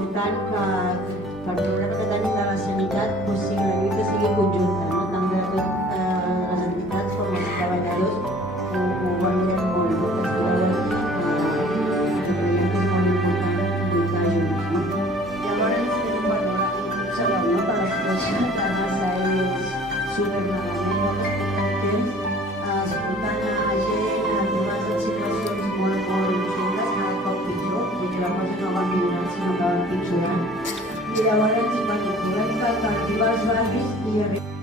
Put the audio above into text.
important que per problema que tenim de la sanitat doncs, sigui la lluita sigui conjunta, no? Tant de tot les entitats com els treballadors ho valorem molt, no? Que estigueu aquí, que creiem que és molt important lluitar junts, no? Llavors, bueno, sabeu, no? Que la situació de Terrassa és supermalament, escoltant a gent, a trobats en situacions molt xungues, cada cop pitjor, vull dir, la cosa no va millorar, sinó que va empitjorant. I llavors, bueno, volem que arribar als barris i arribar